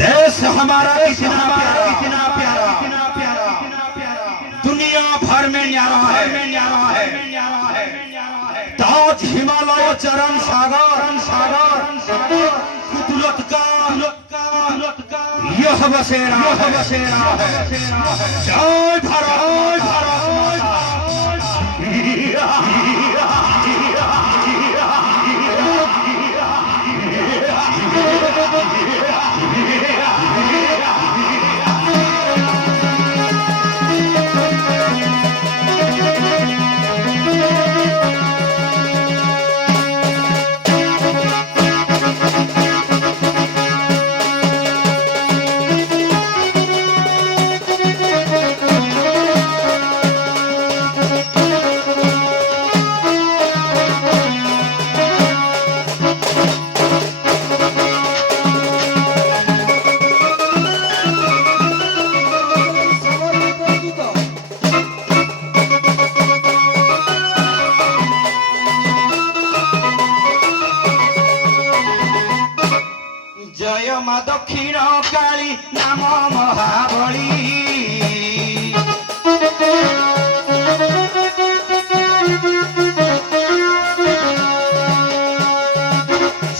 देश हमारा कितना प्यारा दुनिया भर में न्यारा है ताज हिमालय चरण सागर कुदरत का यह बसेरा है जय भारत जय मा दक्षिण काली नाम महाबली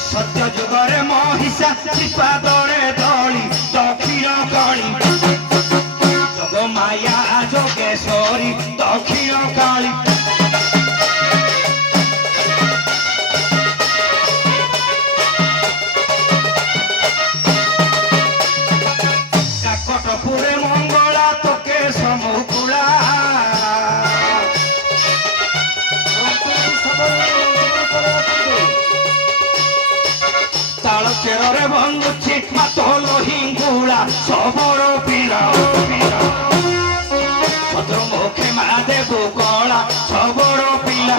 सत्य जुगरे महिषा श्रीपादरे दली दक्षिण काली जग माया जोगेश्वरी दक्षिण काली काकटपुरे मंगला तोके समकुला ताल चेरे बंदुची मातल हिंगुला सबर पिला भद्रमुखे मा देबु कला सबर पिला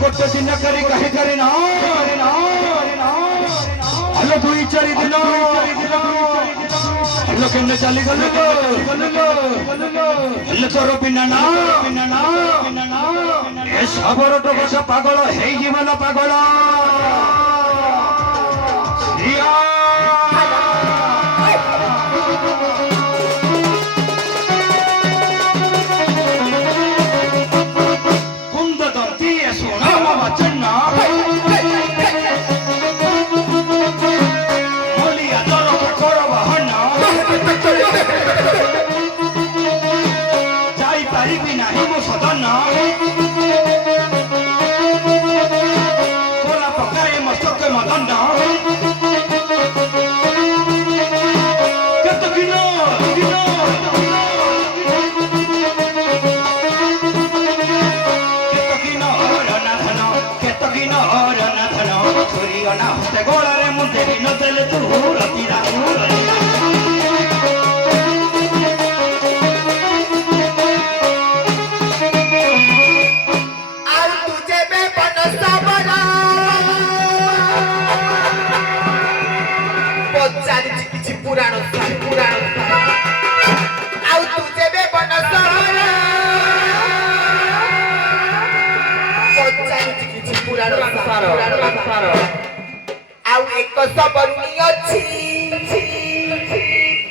गोटे दिन करी कहे करे ना हलो दुई चारि दिन हलो केने चली गलु हलो तोर बिना ना ए सबरो तो बस पागल हेई जीवन पागल सिया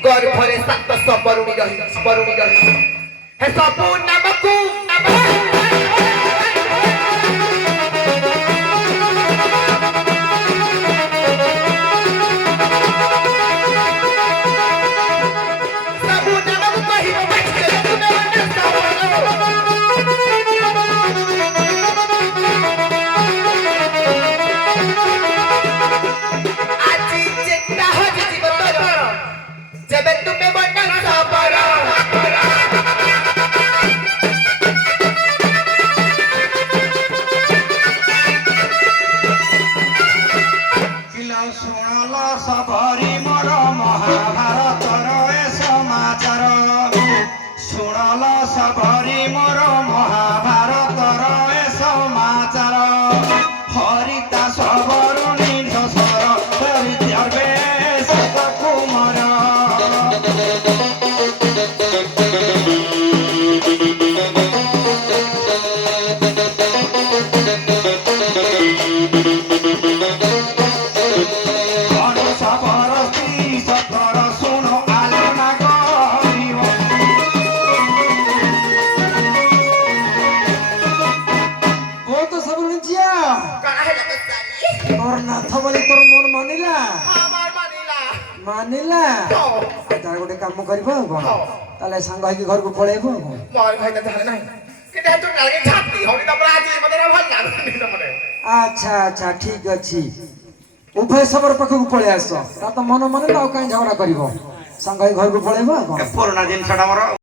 गर्भरे सात सबरुणी रही हे सबु नामकु କଥା ବୋଲି ତୋର ମୋର ମାନିଲା আমার মানিলা ମାନିଲା ତାର ଗୋଟେ କାମ କରିବ ଆଉ କଣ ତାହେଲେ ସାଙ୍ଗ ହେଇକି ଘରକୁ ପଳେଇବ ଆଉ କଣ মোর ভাই না তাহলে নাই কিন্তু এত লাগে ছাতি হনি তারপরে আজ মতে না ভাল লাগুনি তারপরে ଆଚ୍ଛା ଆଚ୍ଛା ଠିକ ଅଛି ଉଭୟ ସବର ପାଖକୁ ପଳେଇ ଆସ ତା ତ ମନ ମନେ ଆଉ କାହିଁ ଝଗଡା କରିବ ସାଙ୍ଗ ହେଇ ଘରକୁ ପଳେଇବ ଆଉ କଣ ପୁରୁଣା ଜିନିଷଟା ମୋର